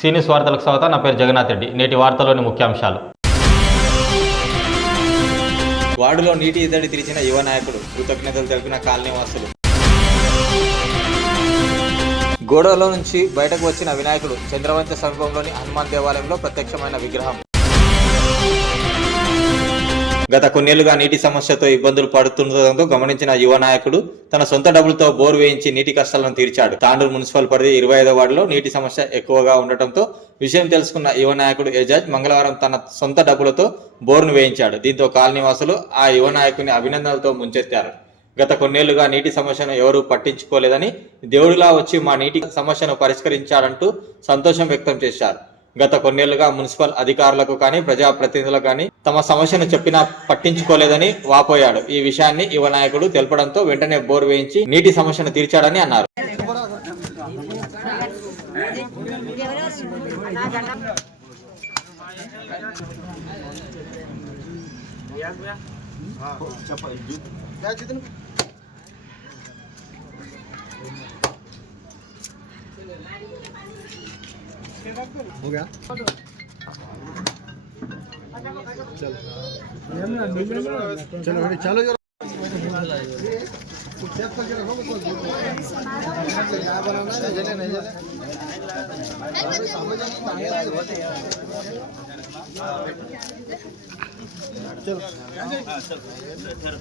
సీనియస్ వార్తలకు స్వాగతం నా పేరు జగన్నాథ్ రెడ్డి. నేటి వార్తలోని ముఖ్యాంశాలు. వార్డులో నీటి ఇద్దడి తెరిచిన యువ నాయకుడు కృతజ్ఞతలు తెలిపిన కాలనీవాసులు. గోడలో నుంచి బయటకు వచ్చిన వినాయకుడు చంద్రవంత సమీపంలోని హనుమాన్ దేవాలయంలో ప్రత్యక్షమైన విగ్రహం. గత కొన్నేళ్ళుగా నీటి సమస్యతో ఇబ్బందులు పడుతుండటంతో గమనించిన యువ నాయకుడు తన సొంత డబ్బులతో బోర్ వేయించి నీటి కష్టాలను తీర్చాడు. తాండూరు మున్సిపల్ పరిధి ఇరవై ఐదో వార్డులో నీటి సమస్య ఎక్కువగా ఉండటంతో విషయం తెలుసుకున్న యువ నాయకుడు ఎజాజ్ మంగళవారం తన సొంత డబ్బులతో బోర్ను వేయించాడు. దీంతో కాలనీవాసులు ఆ యువ నాయకుని అభినందనలతో ముంచెత్తారు. గత కొన్నేళ్ళుగా నీటి సమస్యను ఎవరూ పట్టించుకోలేదని దేవుడిలా వచ్చి మా నీటి సమస్యను పరిష్కరించారంటూ సంతోషం వ్యక్తం చేశారు. గత కొన్నేళ్ళుగా మున్సిపల్ అధికారులకు కానీ ప్రజాప్రతినిధులకు కానీ తమ సమస్యను చెప్పినా పట్టించుకోలేదని వాపోయాడు. ఈ విషయాన్ని యువ నాయకుడు తెలపడంతో వెంటనే బోర్ వేయించి నీటి సమస్యను తీర్చాడని అన్నారు. हो गया। चल चलो भाई चलो जरा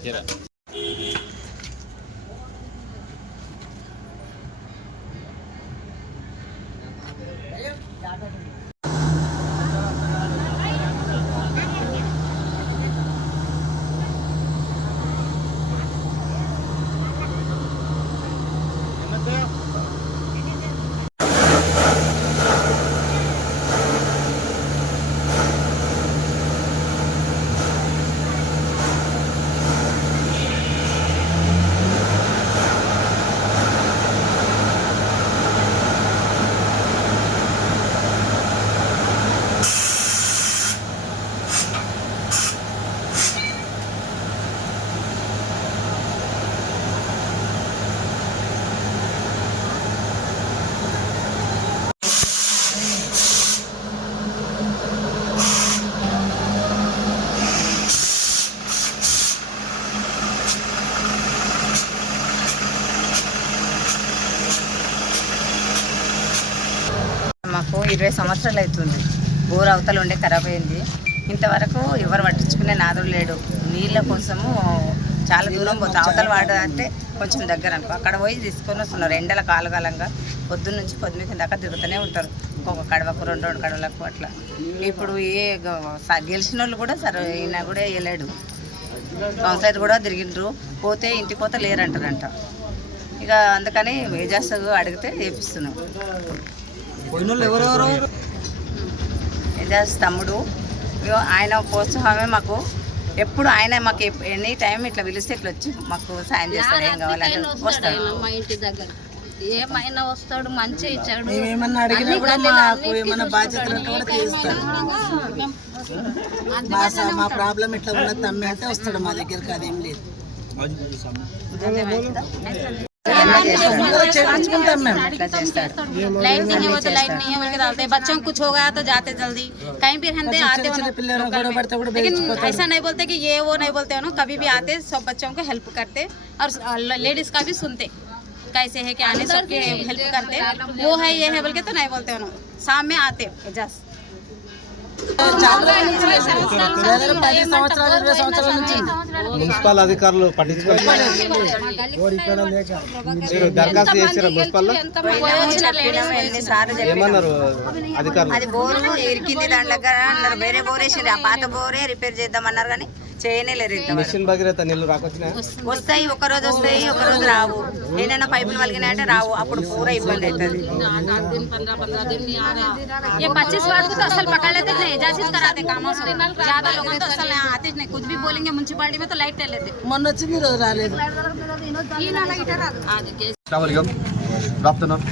चलो। ఇరవై సంవత్సరాలు అవుతుంది. బోర్ అవతలు ఉండే ఖరాబ్ అయింది. ఇంతవరకు ఎవరు పట్టించుకునే నాదుడు లేడు. నీళ్ళ కోసము చాలా దూరం పోతుంది అవతల వాడు అంటే కొంచెం దగ్గర అనుకో. అక్కడ పోయి తీసుకొని వస్తున్నారు. ఎండల కాలకాలంగా పొద్దున్న నుంచి పొద్దున్న దాకా తిరుగుతూనే ఉంటారు. ఒక్కొక్క కడవకు రెండు రెండు కడవలకు అట్లా. ఇప్పుడు ఏ స- గెలిచిన వాళ్ళు కూడా సరే ఈయన కూడా వేయలేడు. కౌన్సిలర్ కూడా తిరిగిండ్రు. పోతే ఇంటికి పోతే లేరంటారంట. ఇక అందుకని వేజాస్ అడిగితే వేపిస్తున్నాం తమ్ముడు. ఆయన ప్రోత్సాహమే మాకు. ఎప్పుడు ఆయన మాకు ఎనీ టైం ఇట్లా పిలిస్తే ఇట్లా వచ్చి మాకు సాయం చేస్తాడు ఏం కావాలంటే వస్తాడు మా ఇంటి దగ్గర. ఏమైనా వస్తాడు మంచి ఇచ్చాడు. ఏమన్నా అడిగినా కూడా మాకు ఏమన్నా బాధ్యతలు ఉంటే కూడా తీరుస్తాడు. మా ప్రాబ్లం ఇట్లా ఉన్నది తమ్మి అంటే వస్తాడు మా దగ్గరికి అదేం లేదు. చేపించుకుంటాం మేము ఇట్లా చేస్తాడు लाइट नहीं है वो तो लाइट नहीं है बोल के डालते हैं बच्चों को कुछ हो गया तो जाते जल्दी कहीं भी रहते आते हो ना పిల్లలు గొడవ పడితే కూడా लेकिन ऐसा नहीं बोलते कि ये वो नहीं बोलते हो ना कभी भी आते सब बच्चों को हेल्प करते और लेडीज का भी सुनते कैसे है कि आने सबके हेल्प करते वो है ये है बोल के तो नहीं बोलते हो ना शाम में आते एजाज దగ్గర పది సంవత్సరాలు ఇరవై సంవత్సరాల నుంచి మున్సిపల్ అధికారులు పట్టించుకోవాలి దరఖాస్తు చేసారా మున్సిపల్ ఏమన్నారు అధికారులు? అది బోరు ఇరికింది దాని దగ్గర వేరే బోర్ వేసింది. ఆ పాత బోరే రిపేర్ చేద్దామన్నారు కానీ చేయనేలేరు ఇంతవరకు మిషన్ భగీరథ నీళ్ళు రాకొచ్చినాయి వస్తాయి ఒక రోజు వస్తాయి ఒక రోజు రావు ఏదైనా పైపులు వలిగినాయంటే రావు అప్పుడు పూర ఇబ్బంది అవుతుంది दिन पंद्रह पंद्रह दिन नहीं आ रहा ये पच्चीस वार्ड को तो असल पकड़ लेते नहीं इजाजत कराते कामों से ज्यादा लोग तो असल यहाँ आते नहीं कुछ भी बोलेंगे म्यूनसिपालिटी में तो लाइट ले लेते మొన్న వచ్చింది ఈ రోజు రాలేదు ये ना लाइट आगे के అస్సలాముఅలైకుం గుడ్ आफ्टरनून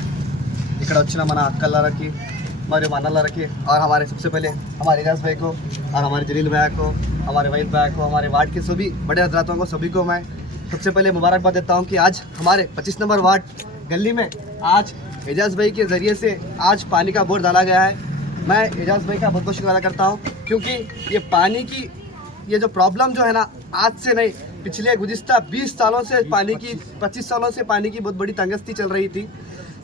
ఇక్కడ వచ్చిన మన అక్కలకి మరియు మన అన్నలకి और हमारे सबसे पहले हमारे इजाज भाई को और हमारे जलील भाई को, हमारे वहीद भाई को, हमारे वार्ड के सभी बड़े हजरातों को, सभी को मैं सबसे पहले मुबारकबाद देता हूँ कि आज हमारे 25 नंबर वार्ड गली में आज एजाज भाई के ज़रिए से आज पानी का बोर डाला गया है। मैं एजाज भाई का बहुत बहुत शुक्र अदा करता हूँ, क्योंकि ये पानी की, ये जो प्रॉब्लम जो है ना, आज से नहीं, पिछले गुजश्ता 20 सालों से पानी की 25 सालों से पानी की बहुत बड़ी तंगस्ती चल रही थी।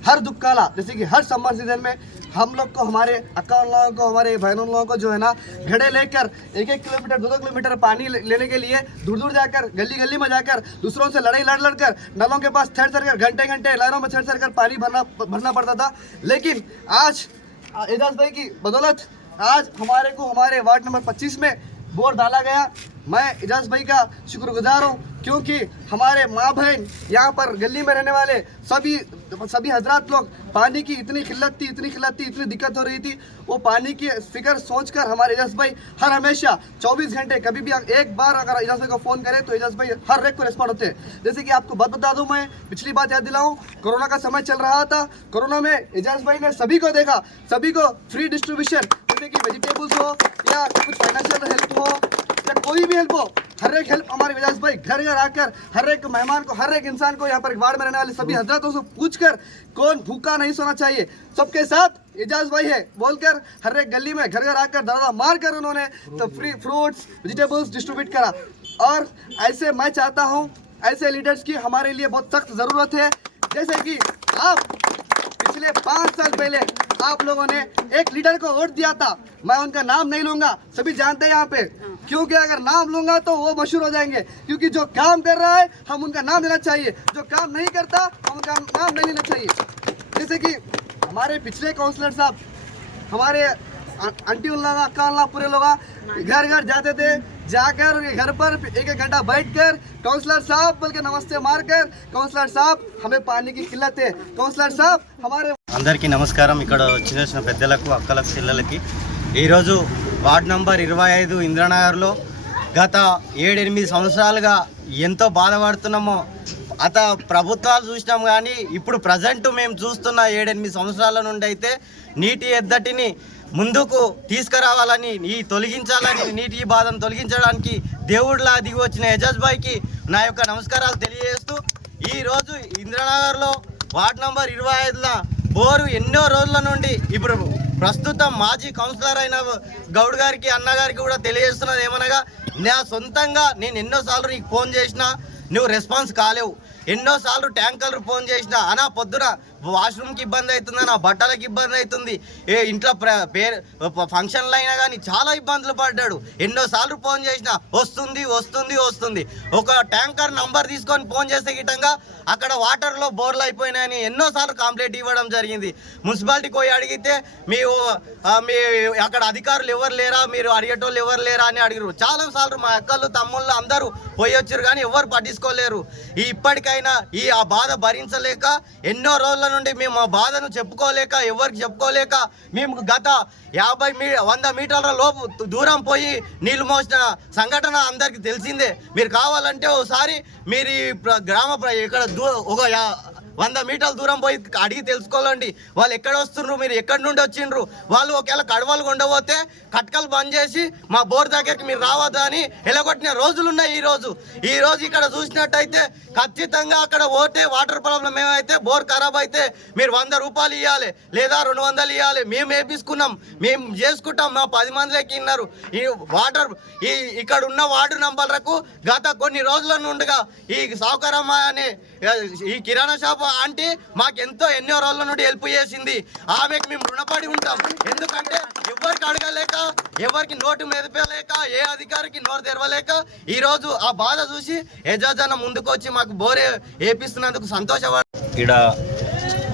हर दुक्काला जैसे कि हर समर सीज़न में हम लोग को, हमारे अक्का लोगों को, हमारे बहनों लोगों को जो है ना, घड़े लेकर एक एक किलोमीटर दो दो किलोमीटर पानी लेने के लिए दूर दूर जाकर गली गली में जाकर, दूसरों से लड़ाई लड़ लड़ कर, नलों के पास ठहर ठहर कर घंटे घंटे लाइनों में ठहर ठहर कर पानी भरना भरना पड़ता था। लेकिन आज, एजाज भाई की बदौलत, आज हमारे को हमारे वार्ड नंबर 25 में बोर डाला गया। मैं एजाज भाई का शुक्रगुजार हूँ। क्योंकि हमारे माँ बहन यहाँ पर गली में रहने वाले सभी सभी हजरात लोग पानी की इतनी किल्लत थी, इतनी किल्लत थी, इतनी दिक्कत हो रही थी। वो पानी की फ़िक्र सोचकर हमारे एजाज भाई हर हमेशा 24 घंटे कभी भी एक बार अगर एजाज भाई को फ़ोन करें तो एजाज भाई हर एक को रिस्पॉन्ड होते हैं। जैसे कि आपको बात बता दूँ मैं, पिछली बात याद दिलाऊं, कोरोना का समय चल रहा था। कोरोना में एजाज भाई ने सभी को देखा, सभी को फ्री डिस्ट्रीब्यूशन जैसे कि वेजिटेबल्स हो या कुछ फाइनेंशियल हेल्प हो या कोई भी हेल्प हो हर एक हेल्प हमारे विजास भाई घर घर आकर, हर एक मेहमान को, हर एक इंसान को यहाँ पर वार्ड में रहने वाले सभी हजरतों से पूछकर कौन भूखा नहीं सोना चाहिए। सबके साथ एजाज भाई है, बोलकर हर एक गली में घर घर आकर दरवाज़ा मार कर उन्होंने तो फ्री फ्रूट्स वेजिटेबल्स डिस्ट्रीब्यूट करा। और ऐसे मैं चाहता हूँ, ऐसे लीडर्स की हमारे लिए बहुत सख्त ज़रूरत है। जैसे कि आप पिछले पाँच साल पहले आप लोगों ने एक लीडर को वोट दिया था। मैं उनका नाम नहीं लूँगा सभी जानते हैं यहाँ पे। क्योंकि अगर नाम लूँगा तो वो मशहूर हो जाएँगे। क्योंकि जो काम कर रहा है हम उनका नाम लेना चाहिए। जो काम नहीं करता हम उनका नाम नहीं लेना चाहिए। जैसे कि हमारे पिछले काउंसलर साहब हमारे आंटी उल्ला अक्का उल्ला पूरे लोग घर घर जाते थे। जाकर उनके घर पर एक एक घंटा बैठकर काउंसलर साहब बोल के नमस्ते मारकर काउंसलर साहब हमें पानी की किल्लत है। काउंसलर साहब हमारे అందరికీ నమస్కారం. ఇక్కడ వచ్చిన వచ్చిన పెద్దలకు అక్కలకు చెల్లెలకి. ఈరోజు వార్డ్ నంబర్ ఇరవై ఐదు ఇంద్రనగర్లో గత ఏడెనిమిది సంవత్సరాలుగా ఎంతో బాధపడుతున్నామో అత ప్రభుత్వాలు చూసినాం కానీ ఇప్పుడు ప్రజెంట్ మేము చూస్తున్న ఏడెనిమిది సంవత్సరాల నుండి అయితే నీటి ఎద్దటిని ముందుకు తీసుకురావాలని ఈ తొలగించాలని నీటి బాధను తొలగించడానికి దేవుడిలా దిగి వచ్చిన ఎజాజ్ బాయ్కి నా యొక్క నమస్కారాలు తెలియజేస్తూ ఈరోజు ఇంద్రనగర్లో వార్డ్ నంబర్ ఇరవై ఐదులో బోరు ఎన్నో రోజుల నుండి ఇప్పుడు ప్రస్తుతం మాజీ కౌన్సిలర్ అయిన గౌడ్ గారికి అన్నగారికి కూడా తెలియజేస్తున్నది ఏమనగా నా సొంతంగా నేను ఎన్నోసార్లు నీకు ఫోన్ చేసినా నువ్వు రెస్పాన్స్ కాలేవు. ఎన్నోసార్లు ట్యాంకర్లు ఫోన్ చేసిన అనా పొద్దున వాష్రూమ్కి ఇబ్బంది అవుతుంది నా బట్టలకు ఇబ్బంది అవుతుంది. ఏ ఇంట్లో పేరు ఫంక్షన్లు అయినా కానీ చాలా ఇబ్బందులు పడ్డాడు. ఎన్నోసార్లు ఫోన్ చేసిన వస్తుంది వస్తుంది వస్తుంది. ఒక ట్యాంకర్ నంబర్ తీసుకొని ఫోన్ చేసే గిట్టంగా అక్కడ వాటర్లో బోర్లు అయిపోయినాయని ఎన్నోసార్లు కంప్లైంట్ ఇవ్వడం జరిగింది. మున్సిపాలిటీకి పోయి అడిగితే మీ మీ అక్కడ అధికారులు ఎవరు లేరా? మీరు అడిగేటోళ్ళు ఎవరు లేరా? అని అడిగారు చాలా సార్లు మా అక్కలు తమ్ముళ్ళు అందరూ పోయి వచ్చారు కానీ ఎవరు పట్టించుకోలేరు. ఈ ఇప్పటికైనా ఈ ఆ బాధ భరించలేక ఎన్నో రోజుల నుండి మేము ఆ బాధను చెప్పుకోలేక ఎవరికి చెప్పుకోలేక మేము గత యాభై మీ వంద మీటర్ల లోపు దూరం పోయి నీళ్ళు మోసిన సంఘటన అందరికీ తెలిసిందే. మీరు కావాలంటే ఒకసారి మీరు ఈ గ్రామ ప్ర- ఇక్కడ దూ ఒక వంద మీటర్ల దూరం పోయి అడిగి తెలుసుకోవాలండి. వాళ్ళు ఎక్కడ వస్తుండ్రు మీరు ఎక్కడి నుండి వచ్చిండ్రు? వాళ్ళు ఒకవేళ కడవలు ఉండబోతే కట్కలు బంద్ చేసి మా బోర్ దగ్గరికి మీరు రావద్దు అని ఎలగొట్టిన రోజులు ఉన్నాయి ఈరోజు ఈ రోజు ఇక్కడ చూసినట్టయితే ఖచ్చితంగా అక్కడ ఓటే వాటర్ ప్రాబ్లం ఏమైతే బోర్ ఖరాబ్ అయితే మీరు వంద రూపాయలు ఇవ్వాలి లేదా రెండు వందలు ఇవ్వాలి మేము వేపించుకున్నాం మేము చేసుకుంటాం మా పది మందిలోకి ఇన్నారు. ఈ వాటర్ ఈ ఇక్కడ ఉన్న వార్డు నంబర్లకు గత కొన్ని రోజుల నుండిగా ఈ సౌకర్యమ్మ అనే ఈ కిరాణా షాప్ ఆంటీ మాకు ఎంతో ఎన్నో రోజుల నుండి హెల్ప్ చేసింది. ఆమెకు మేము రుణపడి ఉంటాం. ఎందుకంటే ఎవరికి అడగలేక ఎవరికి నోటు మెదపలేక ఏ అధికారికి నోరు తెరవలేక ఈరోజు ఆ బాధ చూసి యజాజన ముందుకు వచ్చి మాకు బోరే వేపిస్తున్నందుకు సంతోషపడ ఇక్కడ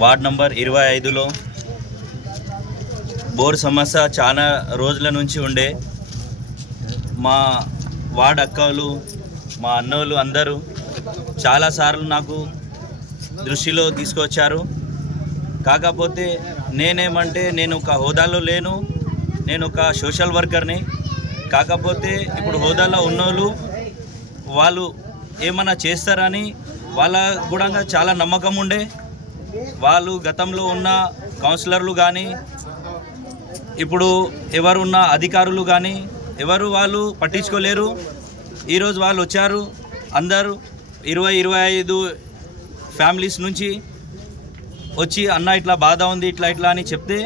వార్డ్ నంబర్ ఇరవై ఐదులో బోర్ సమస్య చాలా రోజుల నుంచి ఉండే మా వార్డ్ అక్కలు మా అన్నోళ్ళు అందరూ చాలాసార్లు నాకు దృష్టిలో తీసుకొచ్చారు. కాకపోతే నేనేమంటే నేను ఒక హోదాలో లేను. నేను ఒక సోషల్ వర్కర్ని. కాకపోతే ఇప్పుడు హోదాలో ఉన్నోళ్ళు వాళ్ళు ఏమన్నా చేస్తారని వాళ్ళ కూడా చాలా నమ్మకం ఉండే. వాళ్ళు గతంలో ఉన్న కౌన్సిలర్లు కానీ ఇప్పుడు ఎవరున్న అధికారులు కానీ ఎవరు వాళ్ళు పట్టించుకోలేరు. ఈరోజు వాళ్ళు వచ్చారు. అందరూ ఇరవై ఇరవై ఐదు ఫ్యామిలీస్ నుంచి వచ్చి అన్న ఇట్లా బాధ ఉంది ఇట్లా ఇట్లా అని చెప్తే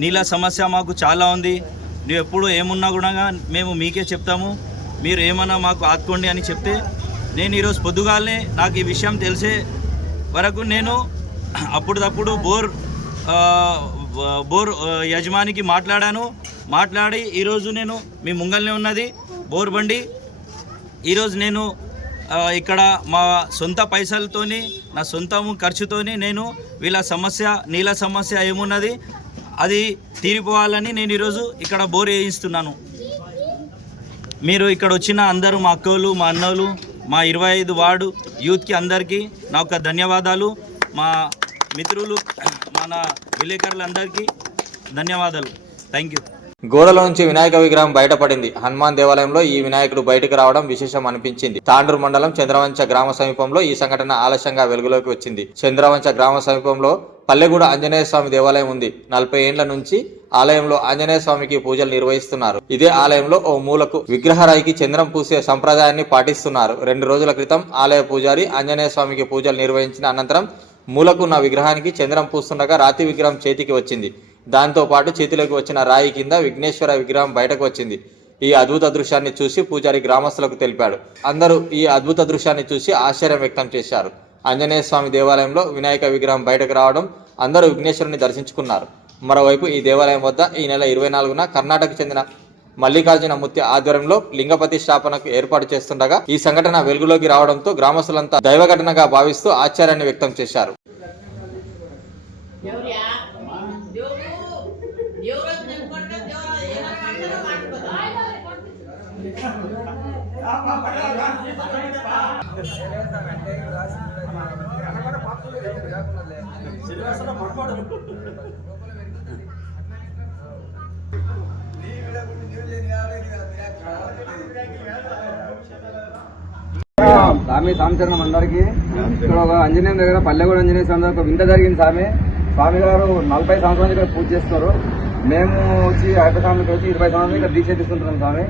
నీళ్ళ సమస్య మాకు చాలా ఉంది. నువ్వు ఎప్పుడు ఏమున్నా కూడా మేము మీకే చెప్తాము. మీరు ఏమన్నా మాకు ఆదుకోండి అని చెప్తే నేను ఈరోజు పొద్దుగాలనే నాకు ఈ విషయం తెలిసే వరకు నేను అప్పుడప్పుడు బోర్ బోర్ యజమానికి మాట్లాడాను. మాట్లాడి ఈరోజు నేను మీ ముంగల్నే ఉన్నది బోర్ బండి. ఈరోజు నేను ఇక్కడ మా సొంత పైసలతోని నా సొంత ఖర్చుతోని నేను వీళ్ళ సమస్య నీళ్ళ సమస్య ఏమున్నది అది తీరిపోవాలని నేను ఈరోజు ఇక్కడ బోర్ వేయిస్తున్నాను. మీరు ఇక్కడ వచ్చిన అందరూ మా అక్కలు మా అన్నలు మా ఇరవై ఐదు వార్డు యూత్కి అందరికీ నా యొక్క ధన్యవాదాలు. మా మిత్రులు మన విలేకరులందరికీ ధన్యవాదాలు. థ్యాంక్ యూ గోడల నుంచి వినాయక విగ్రహం బయటపడింది. హనుమాన్ దేవాలయంలో ఈ వినాయకుడు బయటకు రావడం విశేషం అనిపించింది. తాండూరు మండలం చంద్రవంచ గ్రామ సమీపంలో ఈ సంఘటన ఆలస్యంగా వెలుగులోకి వచ్చింది. చంద్రవంచ గ్రామ సమీపంలో పల్లెగూడ ఆంజనేయ స్వామి దేవాలయం ఉంది. నలభై ఏండ్ల నుంచి ఆలయంలో ఆంజనేయ స్వామికి పూజలు నిర్వహిస్తున్నారు. ఇదే ఆలయంలో ఓ మూలకు విగ్రహరాయికి చంద్రం పూసే సంప్రదాయాన్ని పాటిస్తున్నారు. రెండు రోజుల క్రితం ఆలయ పూజారి ఆంజనేయ స్వామికి పూజలు నిర్వహించిన అనంతరం మూలకు నా విగ్రహానికి చంద్రం పూస్తుండగా రాతి విగ్రహం చేతికి వచ్చింది. దాంతోపాటు చేతిలోకి వచ్చిన రాయి కింద విఘ్నేశ్వర విగ్రహం బయటకు వచ్చింది ఈ అద్భుత దృశ్యాన్ని చూసి పూజారి గ్రామస్తులకు తెలిపాడు. అందరూ ఈ అద్భుత దృశ్యాన్ని చూసి ఆశ్చర్యం వ్యక్తం చేశారు. ఆంజనేయ స్వామి దేవాలయంలో వినాయక విగ్రహం బయటకు రావడం అందరూ విఘ్నేశ్వరుని దర్శించుకున్నారు. మరోవైపు ఈ దేవాలయం వద్ద ఈ నెల ఇరవై నాలుగున కర్ణాటక చెందిన మల్లికార్జున ముత్య ఆధ్వర్యంలో లింగ ప్రతిష్టాపనకు ఏర్పాటు చేస్తుండగా ఈ సంఘటన వెలుగులోకి రావడంతో గ్రామస్తులంతా దైవఘటనగా భావిస్తూ ఆశ్చర్యాన్ని వ్యక్తం చేశారు. స్వామి సామచరణం అందరికి. ఇక్కడ ఒక ఆంజనేయం దగ్గర పల్లెగూడ ఆంజనేయ స్వామి దగ్గర ఒక వింత జరిగింది స్వామి. స్వామి గారు నలభై సంవత్సరాలు ఇక్కడ పూజ చేస్తారు మేము వచ్చి యాభై సంవత్సరాలకి వచ్చి ఇరవై సంవత్సరాలు ఇక్కడ దీక్ష తీసుకుంటున్నాం స్వామి.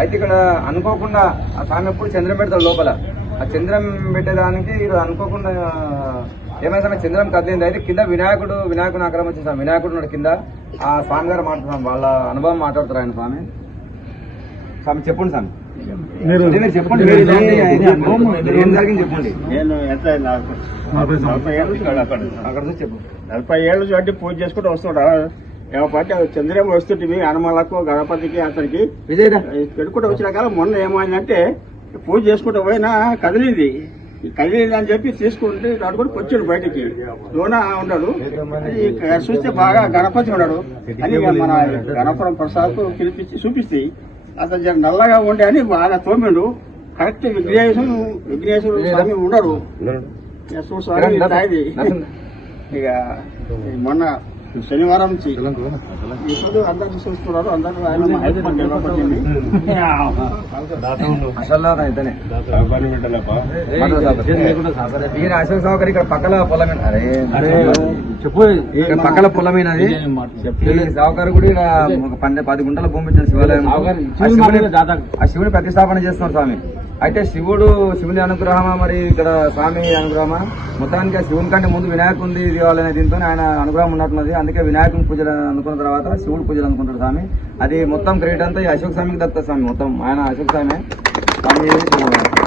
అయితే ఇక్కడ అనుకోకుండా ఆ స్వామి ఎప్పుడు చంద్రం పెడతారు లోపల. ఆ చంద్రం పెట్టేదానికి ఇక్కడ అనుకోకుండా ఏమైందంటే చంద్రం కదిలింది. అయితే కింద వినాయకుడు వినాయకుడు ఆక్రమించిన స్వామి వినాయకుడు ఉన్నాడు కింద. ఆ స్వామి గారు మాట్లాడుతున్నాం వాళ్ళ అనుభవం మాట్లాడుతారు ఆయన స్వామి. స్వామి చెప్పండి స్వామి. మీరు చెప్పండి ఏం జరిగింది చెప్పండి. నేను ఎంత నాకు నలభై ఏళ్ళు ఇక్కడ అక్కడ. చెప్పు. నలభై ఏళ్ళు చూడండి పూజ చేసుకుంటూ వస్తుంటా ఏమంటే చంద్రేమో వస్తుంటే హనుమలకు గణపతికి అతనికి. పెట్టుకుంటూ వచ్చిన కాలం మొన్న ఏమైందంటే పూజ చేసుకుంటూ పోయినా కదిలింది. ఈ కదిలింది అని చెప్పి తీసుకుంటే నడుకొని వచ్చాడు బయటికి. లోన ఉన్నాడు. చూస్తే బాగా గణపతి ఉన్నాడు. అని మన గణపురం ప్రసాద్ పిలిపించి చూపిస్తే అతను నల్లగా ఉండే అని బాగా తోమిండు. కరెక్ట్ విఘ్నేశ్వరు విఘ్నేశ్వరుడు స్వామి ఉండడు. స్వామి ఇక మొన్న శనివారం నుంచి ఇప్పుడు అందరు చూస్తున్నారు అందరూ ఆయన అశోక్ సాగర్ ఇక్కడ పక్కల పొలం అరే చెప్పు. ఇక్కడ పక్కల పొలమైనది ఈ సావుకారు కూడా ఇక్కడ పన్నె పది గుంటల భూమి ఇచ్చిన శివాలయం ఆ శివుని ప్రతిష్టాపన చేస్తున్నారు స్వామి. అయితే శివుడు శివుని అనుగ్రహమా మరి ఇక్కడ స్వామి అనుగ్రహమా? మొత్తానికి శివుని కంటే ముందు వినాయకుని దేవాలయం దీంతో ఆయన అనుగ్రహం ఉన్నట్టున్నది. అందుకే వినాయకుని పూజలు అనుకున్న తర్వాత శివుడు పూజలు అనుకుంటాడు స్వామి. అది మొత్తం క్రెడిట్ అంతా ఈ అశోక్ స్వామికి దక్కుతుంది స్వామి మొత్తం. ఆయన అశోక్ స్వామి. స్వామి